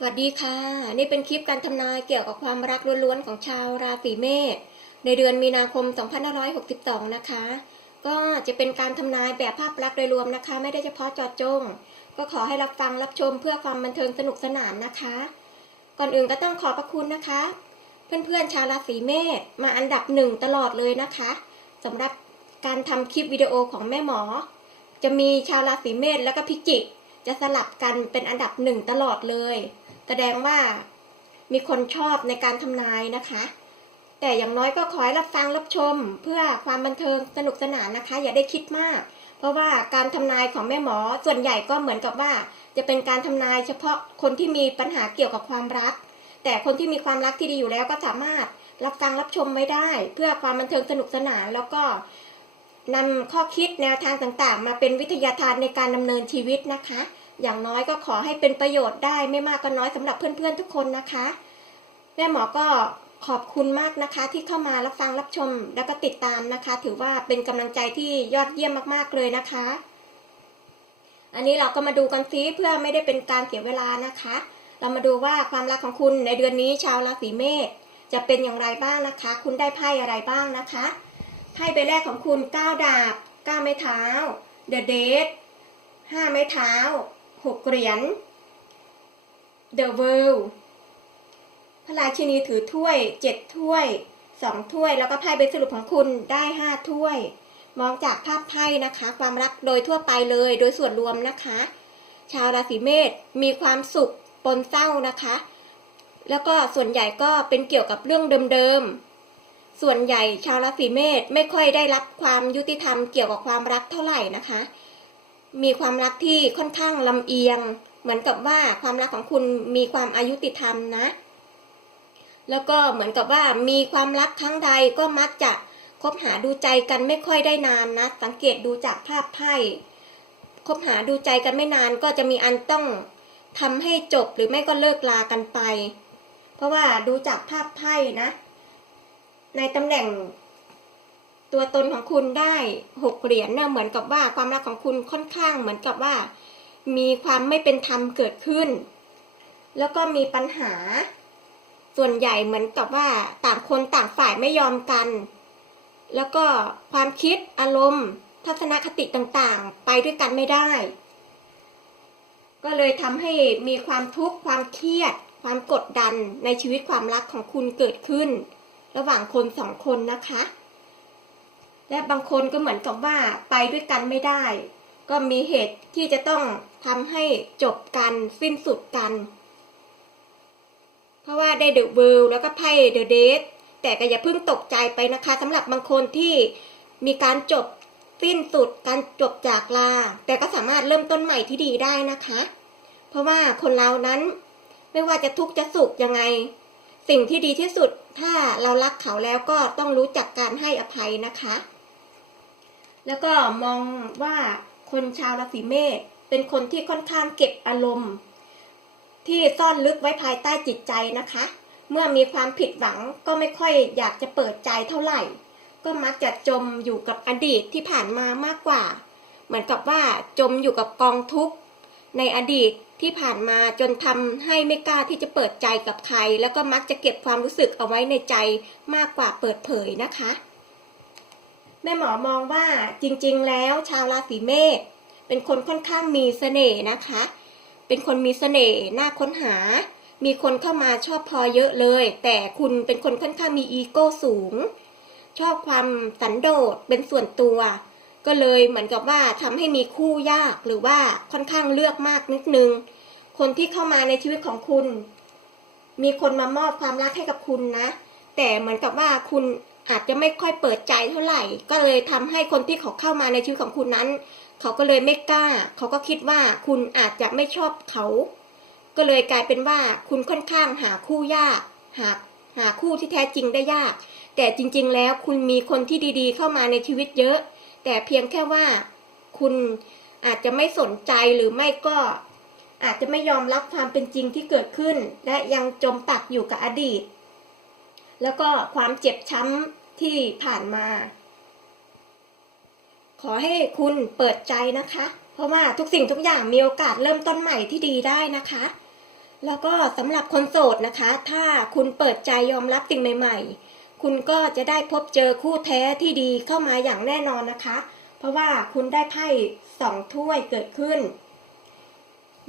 สวัสดีค่ะ นี่เป็นคลิปการทำนายเกี่ยวกับความรักล้วนๆของชาวราศีเมษในเดือนมีนาคม 2562 นะคะ ก็จะเป็นการทำนายแบบภาพลักษณ์โดยรวมนะคะ ไม่ได้เฉพาะจอจง ก็ขอให้รับฟังรับชมเพื่อความบันเทิงสนุกสนานนะคะ ก่อนอื่นก็ต้องขอบพระคุณนะคะ เพื่อนๆชาวราศีเมษมาอันดับหนึ่งตลอดเลยนะคะสำหรับการทำคลิปวิดีโอของแม่หมอ จะมีชาวราศีเมษแล้วก็พิจิก จะสลับกันเป็นอันดับหนึ่งตลอดเลย แสดงว่ามีคนชอบในการทำนายนะคะ แต่อย่างน้อยก็ขอให้รับฟังรับชม เพื่อความบันเทิงสนุกสนานนะคะ อย่าได้คิดมาก เพราะว่าการทำนายของแม่หมอส่วนใหญ่ก็เหมือนกับว่า จะเป็นการทำนายเฉพาะคนที่มีปัญหาเกี่ยวกับความรัก แต่คนที่มีความรักที่ดีอยู่แล้วก็สามารถรับฟังรับชมไม่ได้ เพื่อความบันเทิงสนุกสนานแล้วก็นำข้อคิดแนวทางต่างๆ มาเป็นวิทยาทานในการดำเนินชีวิตนะคะ อย่างน้อยก็ขอให้เป็นประโยชน์ได้ไม่มากก็น้อยสำหรับเพื่อนๆทุกคนนะคะ แม่หมอก็ขอบคุณมากนะคะที่เข้ามารับฟังรับชมแล้วก็ติดตามนะคะ ถือว่าเป็นกำลังใจที่ยอดเยี่ยมมากๆเลยนะคะ อันนี้เราก็มาดูกันซิเพื่อไม่ได้เป็นการเสียเวลานะคะ เรามาดูว่าความรักของคุณในเดือนนี้ชาวราศีเมษจะเป็นอย่างไรบ้างนะคะ คุณได้ไพ่อะไรบ้างนะคะไพ่ใบแรกของคุณ9ดาบ9ไม้เท้า The Date 5ไม้เท้า 6 เหรียญ The World พระราชินีถือถ้วย 7 ถ้วย 2 ถ้วย แล้วก็ไพ่ใบสรุปของคุณได้ 5 ถ้วย มองจากภาพไพ่นะคะ ความรักโดยทั่วไปเลย โดยส่วนรวมนะคะ ชาวราศีเมษมีความสุขปนเศร้านะคะ แล้วก็ส่วนใหญ่ก็เป็นเกี่ยวกับเรื่องเดิมๆ ส่วนใหญ่ชาวราศีเมษไม่ค่อยได้รับความยุติธรรมเกี่ยวกับความรักเท่าไหร่นะคะ มีความรักที่ค่อนข้างลำเอียง เหมือนกับว่าความรักของคุณมีความอายุติธรรมนะ แล้วก็เหมือนกับว่ามีความรักครั้งใดก็มักจะคบหาดูใจกันไม่ค่อยได้นานนะ สังเกตดูจากภาพไพ่คบหาดูใจกันไม่นานก็จะมีอันต้องทำให้จบหรือไม่ก็เลิกลากันไป เพราะว่าดูจากภาพไพ่นะ ในตำแหน่ง ตัวตนของคุณได้หกเหรียญเนี่ยเหมือนกับว่าความรักของคุณค่อนข้างเหมือนกับว่า มีความไม่เป็นธรรมเกิดขึ้น แล้วก็มีปัญหา ส่วนใหญ่เหมือนกับว่าต่างคนต่างฝ่ายไม่ยอมกัน แล้วก็ความคิดอารมณ์ ทัศนคติต่างๆ ไปด้วยกันไม่ได้ ก็เลยทำให้มีความทุกข์ความเครียด ความกดดันในชีวิตความรักของคุณเกิดขึ้น ระหว่างคนสองคนนะคะ และบางคนก็เหมือนกับว่าไปด้วยกันไม่ได้ ก็มีเหตุที่จะต้องทำให้จบกันสิ้นสุดกัน เพราะว่าได้เดอะเวิลแล้วก็ไพ่เดอะเดทแต่ก็อย่าเพิ่งตกใจไปนะคะสำหรับบางคนที่มีการจบสิ้นสุดการจบจากลา แต่ก็สามารถเริ่มต้นใหม่ที่ดีได้นะคะ เพราะว่าคนเรานั้นไม่ว่าจะทุกข์จะสุขยังไง สิ่งที่ดีที่สุดถ้าเรารักเขาแล้วก็ต้องรู้จักการให้อภัยนะคะ แล้วก็มองว่าคนชาวราศีเมษเป็นคนที่ค่อนข้างเก็บอารมณ์ ที่ซ่อนลึกไว้ภายใต้จิตใจนะคะ เมื่อมีความผิดหวังก็ไม่ค่อยอยากจะเปิดใจเท่าไหร่ ก็มักจะจมอยู่กับอดีตที่ผ่านมามากกว่า เหมือนกับว่าจมอยู่กับกองทุกข์ในอดีตที่ผ่านมาจนทำให้ไม่กล้าที่จะเปิดใจกับใคร แล้วก็มักจะเก็บความรู้สึกเอาไว้ในใจมากกว่าเปิดเผยนะคะ แม่หมอมองว่าจริงๆ แล้วชาวราศีเมษเป็นคนค่อนข้างมีเสน่ห์นะคะ เป็นคนมีเสน่ห์น่าค้นหา มีคนเข้ามาชอบพอเยอะเลย แต่คุณเป็นคนค่อนข้างมีอีโก้สูง ชอบความสันโดษเป็นส่วนตัว ก็เลยเหมือนกับว่าทำให้มีคู่ยากหรือว่าค่อนข้างเลือกมากนิดนึง คนที่เข้ามาในชีวิตของคุณ มีคนมามอบความรักให้กับคุณนะ แต่เหมือนกับว่าคุณ อาจจะไม่ค่อยเปิดใจเท่าไหร่ ก็เลยทำให้คนที่เขาเข้ามาในชีวิตของคุณนั้น เขาก็เลยไม่กล้า เขาก็คิดว่าคุณอาจจะไม่ชอบเขา ก็เลยกลายเป็นว่าคุณค่อนข้างหาคู่ยาก หาหาคู่ที่แท้จริงได้ยาก แต่จริง ๆ แล้วคุณมีคนที่ดีๆ เข้ามาในชีวิตเยอะ แต่เพียงแค่ว่า คุณอาจจะไม่สนใจหรือไม่ก็ อาจจะไม่ยอมรับความเป็นจริงที่เกิดขึ้น และยังจมปักอยู่กับอดีต แล้วก็ความเจ็บช้ำ ที่ผ่านมา ขอให้คุณเปิดใจนะคะ เพราะว่าทุกสิ่งทุกอย่างมีโอกาสเริ่มต้นใหม่ที่ดีได้นะคะ แล้วก็สำหรับคนโสดนะคะ ถ้าคุณเปิดใจยอมรับสิ่งใหม่ ๆ คุณก็จะได้พบเจอคู่แท้ที่ดีเข้ามาอย่างแน่นอนนะคะ เพราะว่าคุณได้ไพ่สองถ้วยเกิดขึ้น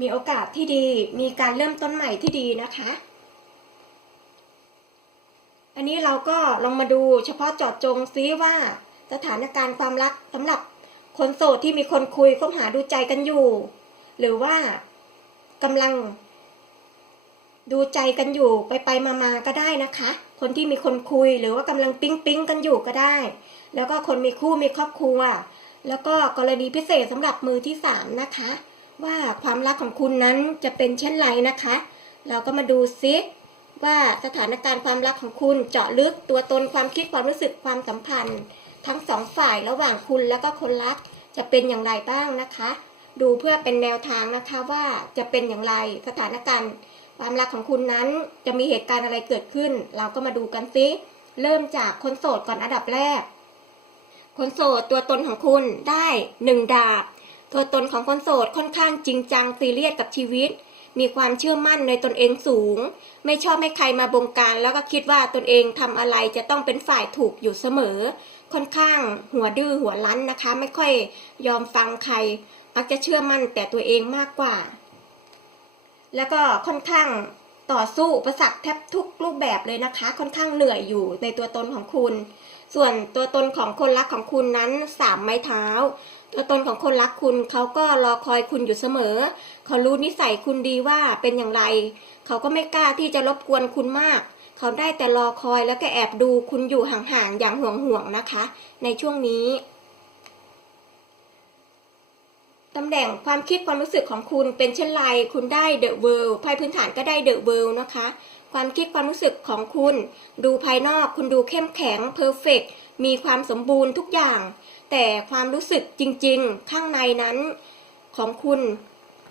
มีโอกาสที่ดี มีการเริ่มต้นใหม่ที่ดีนะคะ อันนี้เราก็ลองมาดูเฉพาะเจาะจงซิว่าสถานการณ์ความรักสำหรับคนโสดที่มีคนคุยคบหาดูใจกันอยู่ หรือว่ากำลัง ดูใจกันอยู่ไปไปมามาๆก็ได้นะคะ คนที่มีคนคุยหรือว่ากำลังปิ๊งปิ๊งกันอยู่ก็ได้ แล้วก็คนมีคู่มีครอบครัว แล้วก็กรณีพิเศษสำหรับมือที่สามนะคะ ว่าความรักของคุณนั้นจะเป็นเช่นไรนะคะ เราก็มาดูซิ ว่าสถานการณ์ความรักของคุณเจาะลึกตัวตนความคิดความรู้สึกความสัมพันธ์ ทั้งสองฝ่ายระหว่างคุณแล้วก็คนรักจะเป็นอย่างไรบ้างนะคะ ดูเพื่อเป็นแนวทางนะคะว่าจะเป็นอย่างไรสถานการณ์ความรักของคุณนั้นจะมีเหตุการณ์อะไรเกิดขึ้น เราก็มาดูกันซิเริ่มจากคนโสดก่อนอันดับแรก คนโสดตัวตนของคุณได้หนึ่งดาบ ตัวตนของคนโสดค่อนข้างจริงจังซีเรียสกับชีวิต มีความเชื่อมั่นในตนเองสูง ไม่ชอบให้ใครมาบงการ แล้วก็คิดว่าตนเองทำอะไรจะต้องเป็นฝ่ายถูกอยู่เสมอ ค่อนข้างหัวดื้อหัวรั้นนะคะ ไม่ค่อยยอมฟังใคร มักจะเชื่อมั่นแต่ตัวเองมากกว่า แล้วก็ค่อนข้างต่อสู้อุปสรรคแทบทุกรูปแบบเลยนะคะ ค่อนข้างเหนื่อยอยู่ในตัวตนของคุณ ส่วนตัวตนของคนรักของคุณนั้นสามไม้เท้า ตัวตนของคนรักคุณเขาก็รอคอยคุณอยู่เสมอ เขารู้นิสัยคุณดีว่าเป็นอย่างไร เขาก็ไม่กล้าที่จะรบกวนคุณมาก เขาได้แต่รอคอยแล้วก็แอบดูคุณอยู่ห่างๆอย่างห่วงๆนะคะ ในช่วงนี้ตำแหน่งความคิดความรู้สึกของคุณเป็นเช่นไร คุณได้เดอะเวิลด์ไพ่พื้นฐานก็ได้เดอะเวิลด์นะคะ ความคิดความรู้สึกของคุณ ดูภายนอกคุณดูเข้มแข็งเพอร์เฟกมีความสมบูรณ์ทุกอย่าง แต่ความรู้สึกจริงๆ ข้างในนั้นของคุณ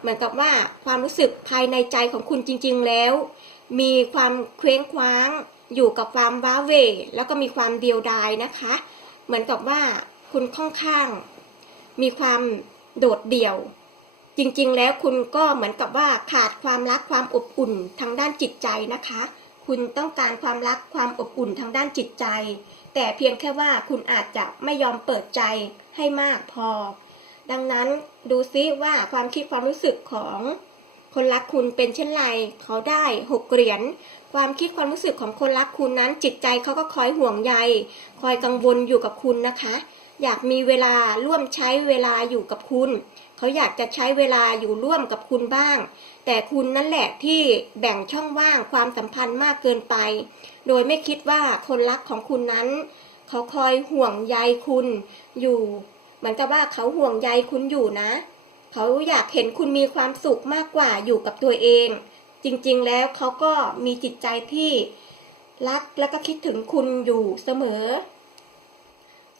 เหมือนกับว่าความรู้สึกภายในใจของคุณจริง ๆแล้ว มีความเคว้งคว้างอยู่กับความว้าเหวแล้วก็มีความเดียวดายนะคะ เหมือนกับว่าคุณค่อนข้าง มีความโดดเดี่ยว จริงๆ แล้วคุณก็เหมือนกับว่าขาดความรักความอบอุ่นทางด้านจิตใจนะคะ คุณต้องการความรักความอบอุ่นทางด้านจิตใจ แต่เพียงแค่ว่าคุณอาจจะไม่ยอมเปิดใจให้มากพอ ดังนั้นดูซิว่าความคิดความรู้สึกของคนรักคุณเป็นเช่นไร เขาได้หกเหรียญ ความคิดความรู้สึกของคนรักคุณนั้น จิตใจเขาก็คอยห่วงใย คอยกังวลอยู่กับคุณนะคะ อยากมีเวลาร่วมใช้เวลาอยู่กับคุณ เขาอยากจะใช้เวลาอยู่ร่วมกับคุณบ้าง แต่คุณนั่นแหละที่แบ่งช่องว่างความสัมพันธ์มากเกินไป โดยไม่คิดว่าคนรักของคุณนั้น เขาคอยห่วงใยคุณอยู่เหมือนกับว่าเขาห่วงใยคุณอยู่นะ เขาอยากเห็นคุณมีความสุขมากกว่าอยู่กับตัวเอง จริงๆแล้วเขาก็มีจิตใจที่รักและก็คิดถึงคุณอยู่เสมอ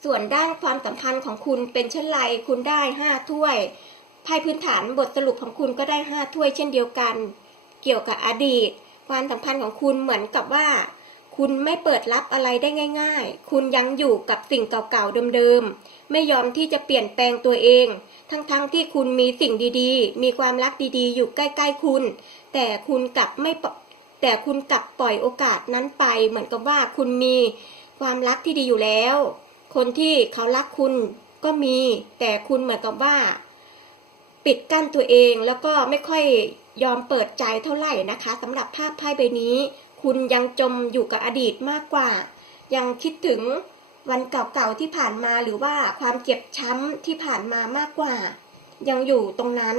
ส่วนด้านความสัมพันธ์ของคุณเป็นเช่นไรคุณได้ห้าถ้วย ไพ่พื้นฐานบทสรุปของคุณก็ได้ห้าถ้วยเช่นเดียวกัน เกี่ยวกับอดีต ความสัมพันธ์ของคุณเหมือนกับว่า คุณไม่เปิดรับอะไรได้ง่าย ๆ คุณยังอยู่กับสิ่งเก่าๆเดิมๆ ไม่ยอมที่จะเปลี่ยนแปลงตัวเอง ทั้งๆที่คุณมีสิ่งดีๆ มีความรักดีๆ อยู่ใกล้ ๆ คุณ แต่คุณกลับไม่แต่คุณกลับปล่อยโอกาสนั้นไป เหมือนกับว่าคุณมีความรักที่ดีอยู่แล้ว คนที่เขารักคุณก็มี แต่คุณเหมือนกับว่า ปิดกั้นตัวเองแล้วก็ไม่ค่อยยอมเปิดใจเท่าไหร่นะคะสำหรับภาพไพ่ใบนี้ คุณยังจมอยู่กับอดีตมากกว่า ยังคิดถึงวันเก่าๆที่ผ่านมาหรือว่าความเจ็บช้ำที่ผ่านมามากกว่า ยังอยู่ตรงนั้น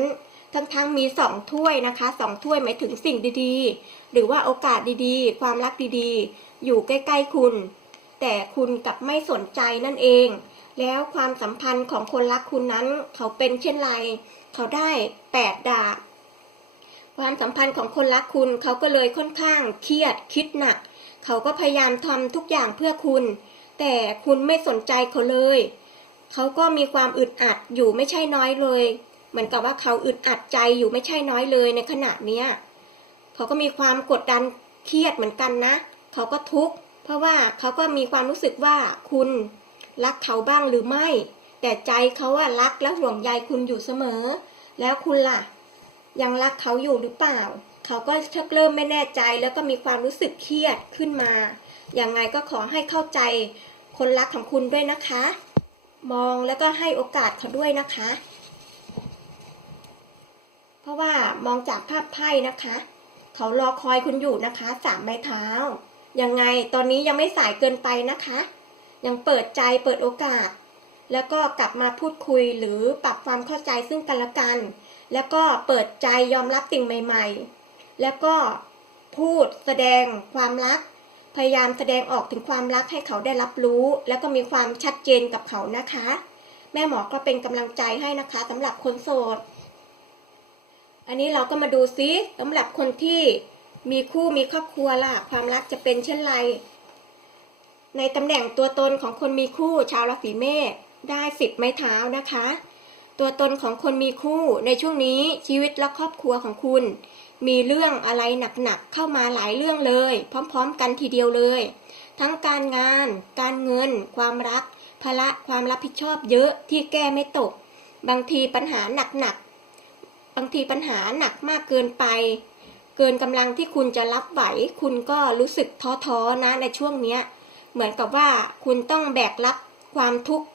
ทั้งๆมีสองถ้วยนะคะสองถ้วยหมายถึงสิ่งดีๆ หรือว่าโอกาสดีๆ ความรักดีๆ อยู่ใกล้ๆคุณ แต่คุณกลับไม่สนใจนั่นเอง แล้วความสัมพันธ์ของคนรักคุณนั้นเขาเป็นเช่นไร เขาได้แปดดาบความสัมพันธ์ของคนรักคุณเขาก็เลยค่อนข้างเครียดคิดหนัก เขาก็พยายามทำทุกอย่างเพื่อคุณ แต่คุณไม่สนใจเขาเลย เขาก็มีความอึดอัดอยู่ไม่ใช่น้อยเลยเหมือนกับว่าเขาอึดอัดใจอยู่ไม่ใช่น้อยเลยในขณะเนี้ยเขาก็มีความกดดันเครียดเหมือนกันนะ เขาก็ทุกข์เพราะว่าเขาก็มีความรู้สึกว่าคุณรักเขาบ้างหรือไม่ แต่ใจเขาอะรักและห่วงใยคุณอยู่เสมอ แล้วคุณล่ะ ยังรักเขาอยู่หรือเปล่า เขาก็ชักเริ่มไม่แน่ใจแล้วก็มีความรู้สึกเครียดขึ้นมาอย่างไงก็ขอให้เข้าใจคนรักของคุณด้วยนะคะ มองแล้วก็ให้โอกาสเขาด้วยนะคะ เพราะว่ามองจากภาพไพ่นะคะ เขารอคอยคุณอยู่นะคะสามใบเท้ายังไงตอนนี้ยังไม่สายเกินไปนะคะ ยังเปิดใจเปิดโอกาส แล้วก็กลับมาพูดคุยหรือปรับความเข้าใจซึ่งกันและกัน แล้วก็เปิดใจยอมรับสิ่งใหม่ ๆ แล้วก็พูดแสดงความรัก พยายามแสดงออกถึงความรักให้เขาได้รับรู้ แล้วก็มีความชัดเจนกับเขานะคะ แม่หมอก็เป็นกำลังใจให้นะคะสำหรับคนโสด อันนี้เราก็มาดูซิสำหรับคนที่มีคู่มีครอบครัวล่ะความรักจะเป็นเช่นไร ในตำแหน่งตัวตนของคนมีคู่ชาวราศีเมษ ได้สิบไม้เท้านะคะ ตัวตนของคนมีคู่ในช่วงนี้ชีวิตและครอบครัวของคุณ มีเรื่องอะไรหนักๆเข้ามาหลายเรื่องเลย พร้อมๆ กันทีเดียวเลย ทั้งการงาน การเงิน ความรักภาระความรับผิดชอบเยอะที่แก้ไม่ตก บางทีปัญหาหนักๆบางทีปัญหาหนักมากเกินไปเกินกำลังที่คุณจะรับไหว คุณก็รู้สึกท้อๆนะในช่วงเนี้ย เหมือนกับว่าคุณต้องแบกรับความทุกข์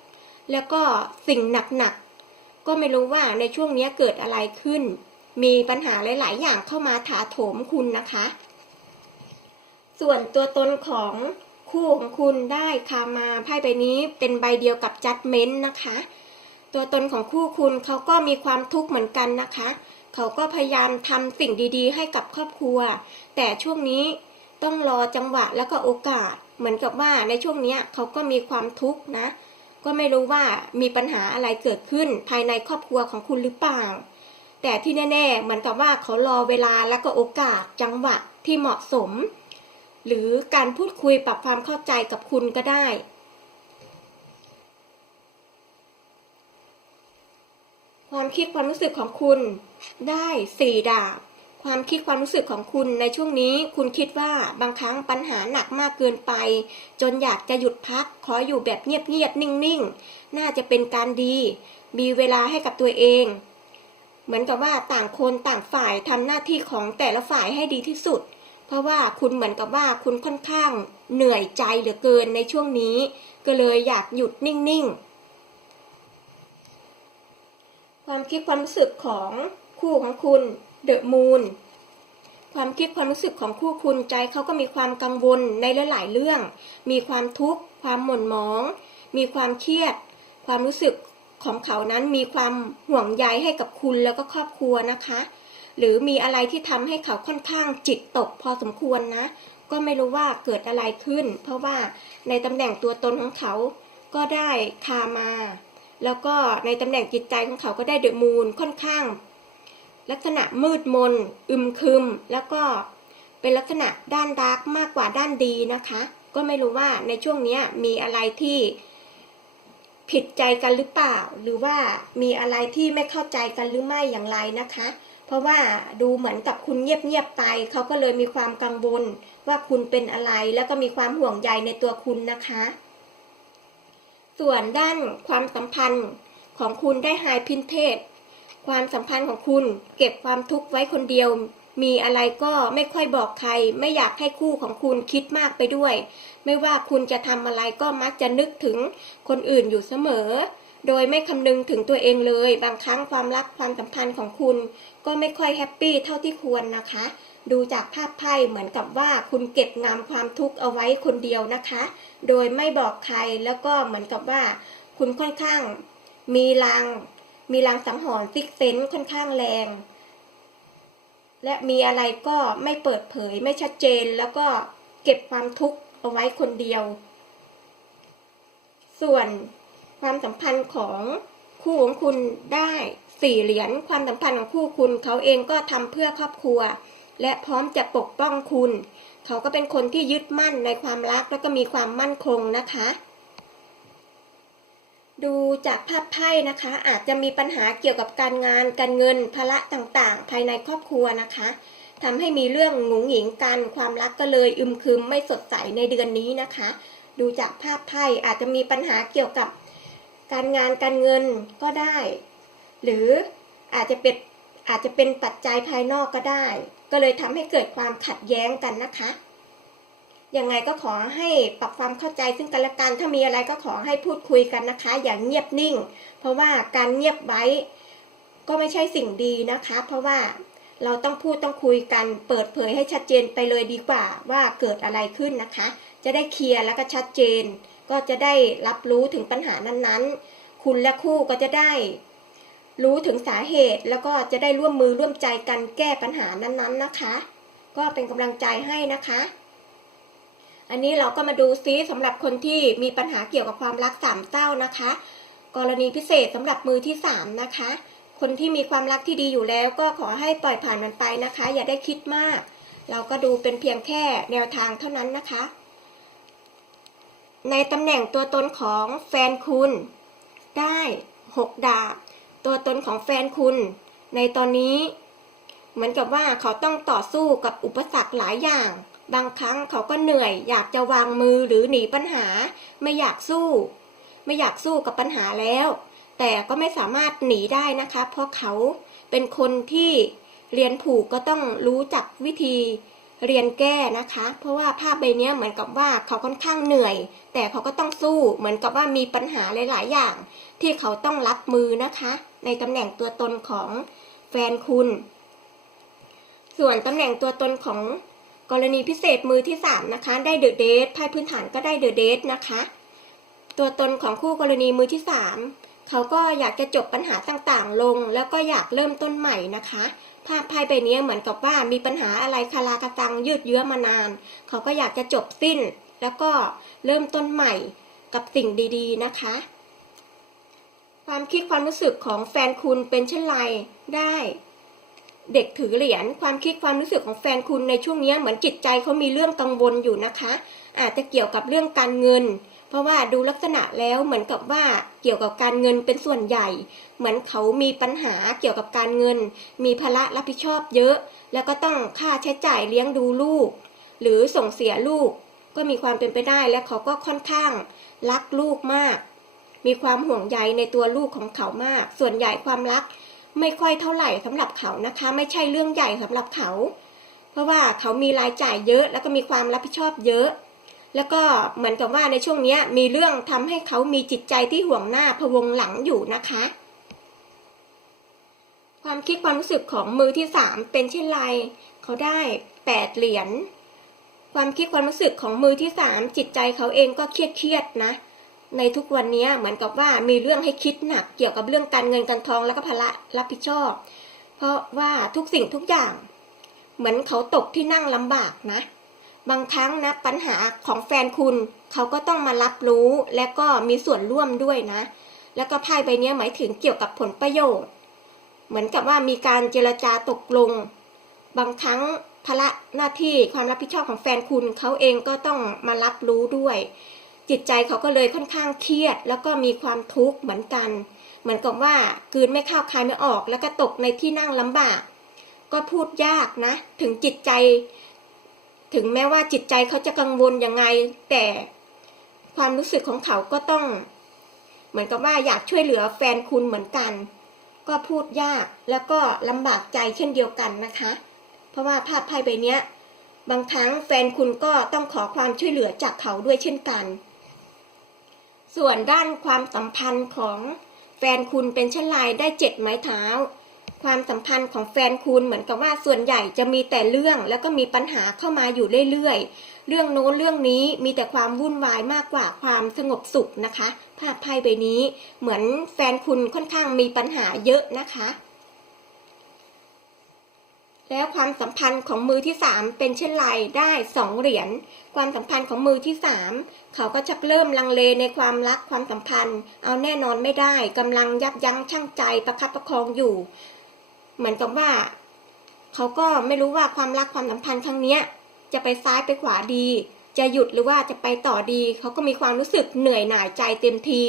แล้วก็สิ่งหนักๆ ก็ไม่รู้ว่าในช่วงนี้เกิดอะไรขึ้น มีปัญหาหลาย ๆ อย่างเข้ามาถาโถมคุณนะคะ ส่วนตัวตนของคู่ของคุณได้คามาไพ่ใบนี้เป็นใบเดียวกับจัดเม้นนะคะ ตัวตนของคู่คุณเขาก็มีความทุกข์เหมือนกันนะคะ เขาก็พยายามทำสิ่งดีๆ ให้กับครอบครัว แต่ช่วงนี้ต้องรอจังหวะแล้วก็โอกาส เหมือนกับว่าในช่วงนี้เขาก็มีความทุกข์นะ ก็ไม่รู้ว่ามีปัญหาอะไรเกิดขึ้นภายในครอบครัวของคุณหรือเปล่า แต่ที่แน่ๆเหมือนกับว่าเขารอเวลาแล้วก็โอกาสจังหวะที่เหมาะสม หรือการพูดคุยปรับความเข้าใจกับคุณก็ได้ ความคิดความรู้สึกของคุณได้สี่ดาบ ความคิดความรู้สึกของคุณในช่วงนี้คุณคิดว่าบางครั้งปัญหาหนักมากเกินไป จนอยากจะหยุดพัก ขออยู่แบบเงียบๆนิ่งๆ น่าจะเป็นการดี มีเวลาให้กับตัวเอง เหมือนกับว่าต่างคนต่างฝ่ายทำหน้าที่ของแต่ละฝ่ายให้ดีที่สุด เพราะว่าคุณเหมือนกับว่าคุณค่อนข้างเหนื่อยใจเหลือเกินในช่วงนี้ ก็เลยอยากหยุดนิ่งๆ ความคิดความรู้สึกของคู่ของคุณ เดอะมูนความคิดความรู้สึกของคู่คุณใจเขาก็มีความกังวลในหลายๆเรื่อง มีความทุกข์ ความหม่นหมอง มีความเครียด ความรู้สึกของเขานั้นมีความห่วงใยให้กับคุณแล้วก็ครอบครัวนะคะ หรือมีอะไรที่ทำให้เขาค่อนข้างจิตตกพอสมควรนะ ก็ไม่รู้ว่าเกิดอะไรขึ้น เพราะว่าในตำแหน่งตัวตนของเขาก็ได้คามา แล้วก็ในตำแหน่งจิตใจของเขาก็ได้เดอะมูนค่อนข้าง ลักษณะมืดมน อึมครึม แล้วก็เป็นลักษณะด้านดาร์กมากกว่าด้านดีนะคะ ก็ไม่รู้ว่าในช่วงนี้มีอะไรที่ผิดใจกันหรือเปล่า หรือว่ามีอะไรที่ไม่เข้าใจกันหรือไม่อย่างไรนะคะ เพราะว่าดูเหมือนกับคุณเงียบๆไป เขาก็เลยมีความกังวลว่าคุณเป็นอะไร แล้วก็มีความห่วงใยในตัวคุณนะคะ ส่วนด้านความสัมพันธ์ของคุณได้ไฮพินเทส ความสัมพันธ์ของคุณ เก็บความทุกข์ไว้คนเดียว มีอะไรก็ไม่ค่อยบอกใคร ไม่อยากให้คู่ของคุณคิดมากไปด้วย ไม่ว่าคุณจะทำอะไรก็มักจะนึกถึงคนอื่นอยู่เสมอ โดยไม่คำนึงถึงตัวเองเลย บางครั้งความรักความสัมพันธ์ของคุณ ก็ไม่ค่อยแฮปปี้เท่าที่ควรนะคะ ดูจากภาพไพ่เหมือนกับว่าคุณเก็บงำความทุกข์เอาไว้คนเดียวนะคะ โดยไม่บอกใครแล้วก็เหมือนกับว่า คุณค่อนข้าง มีลาง มีลางสังหรณ์ซิกเซนค่อนข้างแรง และมีอะไรก็ไม่เปิดเผยไม่ชัดเจนแล้วก็เก็บความทุกข์เอาไว้คนเดียว ส่วนความสัมพันธ์ของคู่ของคุณได้สี่เหรียญความสัมพันธ์ของคู่คุณเขาเองก็ทำเพื่อครอบครัว และพร้อมจะปกป้องคุณ เขาก็เป็นคนที่ยึดมั่นในความรักแล้วก็มีความมั่นคงนะคะ ดูจากภาพไพ่นะคะ อาจจะมีปัญหาเกี่ยวกับการงาน การเงินภาระต่างๆ ภายในครอบครัวนะคะทำให้มีเรื่องหงุงหงิงกันความรักก็เลยอึมครึมไม่สดใสในเดือนนี้นะคะ ดูจากภาพไพ่อาจจะมีปัญหาเกี่ยวกับการงานการเงินก็ได้ หรืออาจจะเป็นอาจจะเป็นปัจจัยภายนอกก็ได้ ก็เลยทำให้เกิดความขัดแย้งกันนะคะ ยังไงก็ขอให้ปรับความเข้าใจซึ่งกันและกัน ถ้ามีอะไรก็ขอให้พูดคุยกันนะคะ อย่างเงียบนิ่ง เพราะว่าการเงียบไว้ก็ไม่ใช่สิ่งดีนะคะ เพราะว่าเราต้องพูดต้องคุยกันเปิดเผยให้ชัดเจนไปเลยดีกว่าว่าเกิดอะไรขึ้นนะคะ จะได้เคลียร์แล้วก็ชัดเจน ก็จะได้รับรู้ถึงปัญหานั้นๆ คุณและคู่ก็จะได้ รู้ถึงสาเหตุแล้วก็จะได้ร่วมมือร่วมใจกันแก้ปัญหานั้นๆนะคะ ก็เป็นกำลังใจให้นะคะ อันนี้เราก็มาดูซิสำหรับคนที่มีปัญหาเกี่ยวกับความรักสามเศร้านะคะ กรณีพิเศษสำหรับมือที่สามนะคะ คนที่มีความรักที่ดีอยู่แล้ว ก็ขอให้ปล่อยผ่านมันไปนะคะ อย่าได้คิดมาก เราก็ดูเป็นเพียงแค่แนวทางเท่านั้นนะคะ ในตำแหน่งตัวตนของแฟนคุณ ได้หกดาบ ตัวตนของแฟนคุณ ในตอนนี้ เหมือนกับว่าเขาต้องต่อสู้กับอุปสรรคหลายอย่าง บางครั้งเขาก็เหนื่อย อยากจะวางมือหรือหนีปัญหา ไม่อยากสู้ ไม่อยากสู้กับปัญหาแล้ว แต่ก็ไม่สามารถหนีได้นะคะ เพราะเขาเป็นคนที่เรียนผูกก็ต้องรู้จักวิธีเรียนแก้นะคะ เพราะว่าภาพใบเนี้ยเหมือนกับว่าเขาค่อนข้างเหนื่อย แต่เขาก็ต้องสู้เหมือนกับว่ามีปัญหาหลาย ๆ อย่าง ที่เขาต้องรับมือนะคะ ในตำแหน่งตัวตนของแฟนคุณ ส่วนตำแหน่งตัวตนของ กรณีพิเศษมือที่ 3 นะคะ ได้เดอะเดทไพ่พื้นฐานก็ได้เดอะเดทนะคะ ตัวตนของคู่กรณีมือที่ 3 เขาก็อยากจะจบปัญหาต่างๆ ลง แล้วก็อยากเริ่มต้นใหม่นะคะภาพไพ่ใบนี้เหมือนกับว่ามีปัญหาอะไรคาราคาซังยืดเยื้อมานาน เขาก็อยากจะจบสิ้น แล้วก็เริ่มต้นใหม่กับสิ่งดีๆนะคะ ความคิดความรู้สึกของแฟนคุณเป็นเช่นไรได้ เด็กถือเหรียญความคิดความรู้สึกของแฟนคุณในช่วงนี้เหมือนจิตใจเขามีเรื่องกังวลอยู่นะคะ อาจจะเกี่ยวกับเรื่องการเงิน เพราะว่าดูลักษณะแล้วเหมือนกับว่าเกี่ยวกับการเงินเป็นส่วนใหญ่ เหมือนเขามีปัญหาเกี่ยวกับการเงิน มีภาระรับผิดชอบเยอะ แล้วก็ต้องค่าใช้จ่ายเลี้ยงดูลูก หรือส่งเสียลูก ก็มีความเป็นไปได้และเขาก็ค่อนข้าง รักลูกมาก มีความห่วงใยในตัวลูกของเขามาก ส่วนใหญ่ความรัก ไม่ค่อยเท่าไหร่สำหรับเขานะคะ ไม่ใช่เรื่องใหญ่สำหรับเขา เพราะว่าเขามีรายจ่ายเยอะ แล้วก็มีความรับผิดชอบเยอะ แล้วก็เหมือนกับว่าในช่วงนี้มีเรื่องทำให้เขามีจิตใจที่ห่วงหน้าพวงหลังอยู่นะคะ ความคิดความรู้สึกของมือที่สามเป็นเช่นไรเขาได้แปดเหรียญความคิดความรู้สึกของมือที่สามจิตใจเขาเองก็เครียดเครียดๆนะ ในทุกวันนี้เหมือนกับว่ามีเรื่องให้คิดหนักเกี่ยวกับเรื่องการเงินการทองแล้วก็ภาระรับผิดชอบ เพราะว่าทุกสิ่งทุกอย่าง เหมือนเขาตกที่นั่งลำบากนะ บางครั้งนะปัญหาของแฟนคุณ เขาก็ต้องมารับรู้และก็มีส่วนร่วมด้วยนะ แล้วก็ไพ่ใบนี้หมายถึงเกี่ยวกับผลประโยชน์ เหมือนกับว่ามีการเจรจาตกลง บางครั้งภาระหน้าที่ความรับผิดชอบของแฟนคุณเขาเองก็ต้องมารับรู้ด้วย จิตใจเขาก็เลยค่อนข้างเครียด แล้วก็มีความทุกข์เหมือนกัน เหมือนกับว่ากืนไม่เข้าคายไม่ออก แล้วก็ตกในที่นั่งลำบาก ก็พูดยากนะ ถึงจิตใจ ถึงแม้ว่าจิตใจเขาจะกังวลยังไง แต่ความรู้สึกของเขาก็ต้อง เหมือนกับว่าอยากช่วยเหลือแฟนคุณเหมือนกัน ก็พูดยากแล้วก็ลำบากใจเช่นเดียวกันนะคะ เพราะว่าภาพไพ่ใบนี้บางครั้งแฟนคุณก็ต้องขอความช่วยเหลือจากเขาด้วยเช่นกัน ส่วนด้านความสัมพันธ์ของแฟนคุณเป็นเช่นไรได้เจ็ดไม้เท้า ความสัมพันธ์ของแฟนคุณเหมือนกับว่าส่วนใหญ่จะมีแต่เรื่องแล้วก็มีปัญหาเข้ามาอยู่เรื่อยๆ เรื่องโน้นเรื่องนี้มีแต่ความวุ่นวายมากกว่าความสงบสุขนะคะภาพไพ่ใบนี้เหมือนแฟนคุณค่อนข้างมีปัญหาเยอะนะคะ แล้วความสัมพันธ์ของมือที่สามเป็นเช่นไรได้สองเหรียญ ความสัมพันธ์ของมือที่สามเขาก็ชักเริ่มลังเลในความรักความสัมพันธ์ เอาแน่นอนไม่ได้กำลังยับยั้งชั่งใจประคับประคองอยู่ เหมือนกับว่า เขาก็ไม่รู้ว่าความรักความสัมพันธ์ครั้งเนี้ยจะไปซ้ายไปขวาดี จะหยุดหรือว่าจะไปต่อดี เขาก็มีความรู้สึกเหนื่อยหน่ายใจเต็มที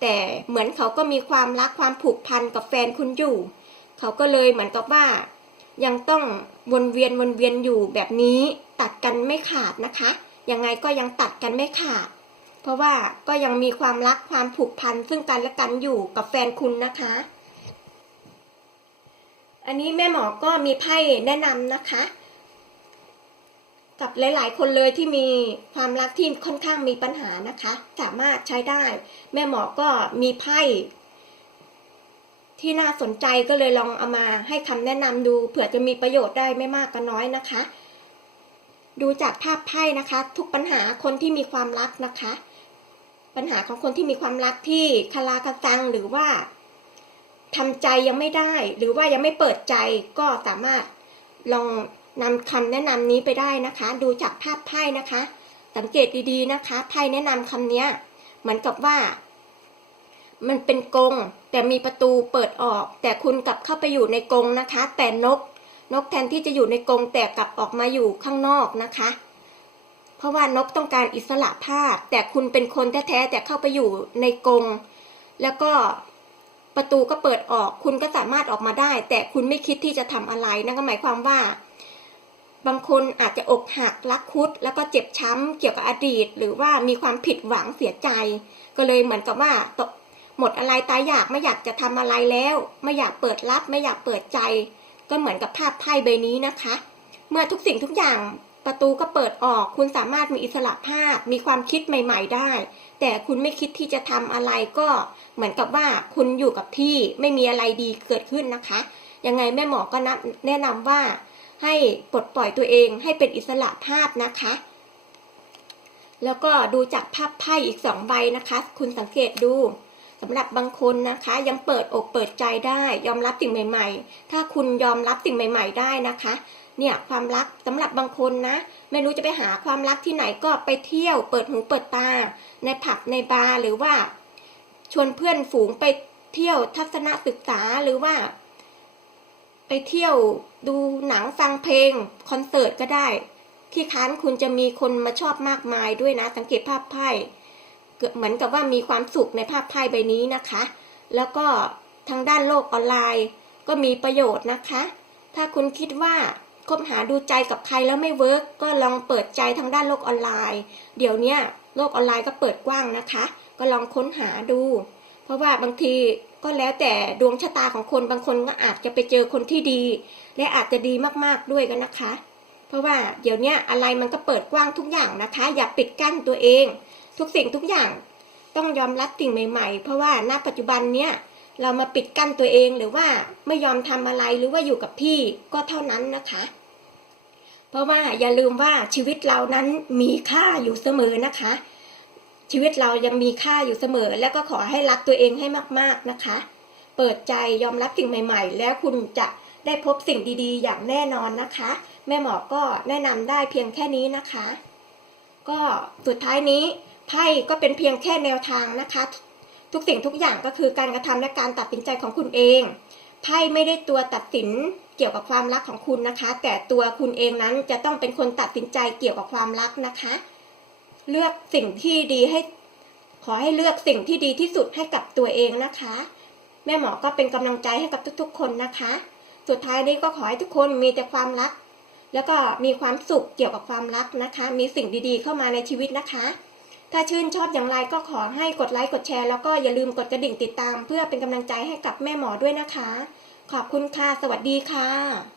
แต่เหมือนเขาก็มีความรักความผูกพันกับแฟนคุณอยู่ เขาก็เลยเหมือนกับว่า ยังต้องวนเวียนวนเวียนอยู่แบบนี้ตัดกันไม่ขาดนะคะ ยังไงก็ยังตัดกันไม่ขาด เพราะว่าก็ยังมีความรักความผูกพันซึ่งกันและกันอยู่กับแฟนคุณนะคะ อันนี้แม่หมอก็มีไพ่แนะนำนะคะ กับหลาย ๆ คนเลยที่มีความรักที่ค่อนข้างมีปัญหานะคะ สามารถใช้ได้ แม่หมอก็มีไพ่ ที่น่าสนใจก็เลยลองเอามาให้คำแนะนำดูเผื่อจะมีประโยชน์ได้ไม่มากก็น้อยนะคะ ดูจากภาพไพ่นะคะ ทุกปัญหาคนที่มีความรักนะคะ ปัญหาของคนที่มีความรักที่คาราคาซังหรือว่าทำใจยังไม่ได้ หรือว่ายังไม่เปิดใจก็สามารถลองนำคำแนะนำนี้ไปได้นะคะ ดูจากภาพไพ่นะคะ สังเกตดีๆนะคะไพ่แนะนำคำนี้เหมือนกับว่า มันเป็นกรงแต่มีประตูเปิดออก แต่คุณกลับเข้าไปอยู่ในกรงนะคะ แต่นก นกแทนที่จะอยู่ในกรงแต่กลับออกมาอยู่ข้างนอกนะคะ เพราะว่านกต้องการอิสระภาพ แต่คุณเป็นคนแท้ๆแต่เข้าไปอยู่ในกรงแล้วก็ประตูก็เปิดออก คุณก็สามารถออกมาได้ แต่คุณไม่คิดที่จะทำอะไรนั่นก็หมายความว่า บางคนอาจจะอกหักรักคุด แล้วก็เจ็บช้ำเกี่ยวกับอดีต หรือว่ามีความผิดหวังเสียใจ ก็เลยเหมือนกับว่าตก หมดอะไรตายอยากไม่อยากจะทำอะไรแล้ว ไม่อยากเปิดรับไม่อยากเปิดใจ ก็เหมือนกับภาพไพ่ใบนี้นะคะ เมื่อทุกสิ่งทุกอย่างประตูก็เปิดออกคุณสามารถมีอิสระภาพมีความคิดใหม่ ๆ ได้ แต่คุณไม่คิดที่จะทำอะไรก็เหมือนกับว่าคุณอยู่กับที่ไม่มีอะไรดีเกิดขึ้นนะคะ ยังไงแม่หมอก็นับแนะนำว่า ให้ปลดปล่อยตัวเองให้เป็นอิสระภาพนะคะ แล้วก็ดูจากภาพไพ่อีกสองใบนะคะ คุณสังเกตดู สำหรับบางคนนะคะยังเปิดอกเปิดใจได้ ยอมรับสิ่งใหม่ ๆ ถ้าคุณยอมรับสิ่งใหม่ ๆ ได้นะคะเนี่ยความรักสำหรับบางคนนะ ไม่รู้จะไปหาความรักที่ไหนก็ไปเที่ยว เปิดหูเปิดตา ในผับในบาร์หรือว่า ชวนเพื่อนฝูงไปเที่ยวทัศนศึกษาหรือว่า ไปเที่ยวดูหนังฟังเพลงคอนเสิร์ตก็ได้ ที่ค้านคุณจะมีคนมาชอบมากมายด้วยนะ สังเกตภาพไพ่ เหมือนกับว่ามีความสุขในภาพไพ่ใบนี้นะคะ แล้วก็ทางด้านโลกออนไลน์ก็มีประโยชน์นะคะ ถ้าคุณคิดว่าคบหาดูใจกับใครแล้วไม่เวิร์กก็ลองเปิดใจทางด้านโลกออนไลน์ เดี๋ยวนี้โลกออนไลน์ก็เปิดกว้างนะคะ ก็ลองค้นหาดู เพราะว่าบางทีก็แล้วแต่ดวงชะตาของคนบางคนก็อาจจะไปเจอคนที่ดี และอาจจะดีมากๆด้วยกันนะคะ เพราะว่าเดี๋ยวนี้อะไรมันก็เปิดกว้างทุกอย่างนะคะ อย่าปิดกั้นตัวเอง ทุกสิ่งทุกอย่างต้องยอมรับสิ่งใหม่ ๆ เพราะว่าณปัจจุบันเนี้ยเรามาปิดกั้นตัวเองหรือว่าไม่ยอมทำอะไรหรือว่าอยู่กับที่ก็เท่านั้นนะคะ เพราะว่าอย่าลืมว่าชีวิตเรานั้นมีค่าอยู่เสมอนะคะ ชีวิตเรายังมีค่าอยู่เสมอ และก็ขอให้รักตัวเองให้มากๆนะคะ เปิดใจยอมรับสิ่งใหม่ ๆ แล้วคุณจะได้พบสิ่งดีๆ อย่างแน่นอนนะคะ แม่หมอก็แนะนำได้เพียงแค่นี้นะคะ ก็สุดท้ายนี้ ไพ่ก็เป็นเพียงแค่แนวทางนะคะ ทุกสิ่งทุกอย่างก็คือการกระทำและการตัดสินใจของคุณเองไพ่ไม่ได้ตัวตัดสินเกี่ยวกับความรักของคุณนะคะ แต่ตัวคุณเองนั้นจะต้องเป็นคนตัดสินใจเกี่ยวกับความรักนะคะ เลือกสิ่งที่ดีให้ ขอให้เลือกสิ่งที่ดีที่สุดให้กับตัวเองนะคะ แม่หมอก็เป็นกำลังใจให้กับทุกๆ คนนะคะ สุดท้ายนี้ก็ขอให้ทุกคนมีแต่ความรัก แล้วก็มีความสุขเกี่ยวกับความรักนะคะ มีสิ่งดีๆ เข้ามาในชีวิตนะคะ ถ้าชื่นชอบอย่างไรก็ขอให้กดไลค์กดแชร์แล้วก็อย่าลืมกดกระดิ่งติดตาม เพื่อเป็นกำลังใจให้กับแม่หมอด้วยนะคะ ขอบคุณค่ะ สวัสดีค่ะ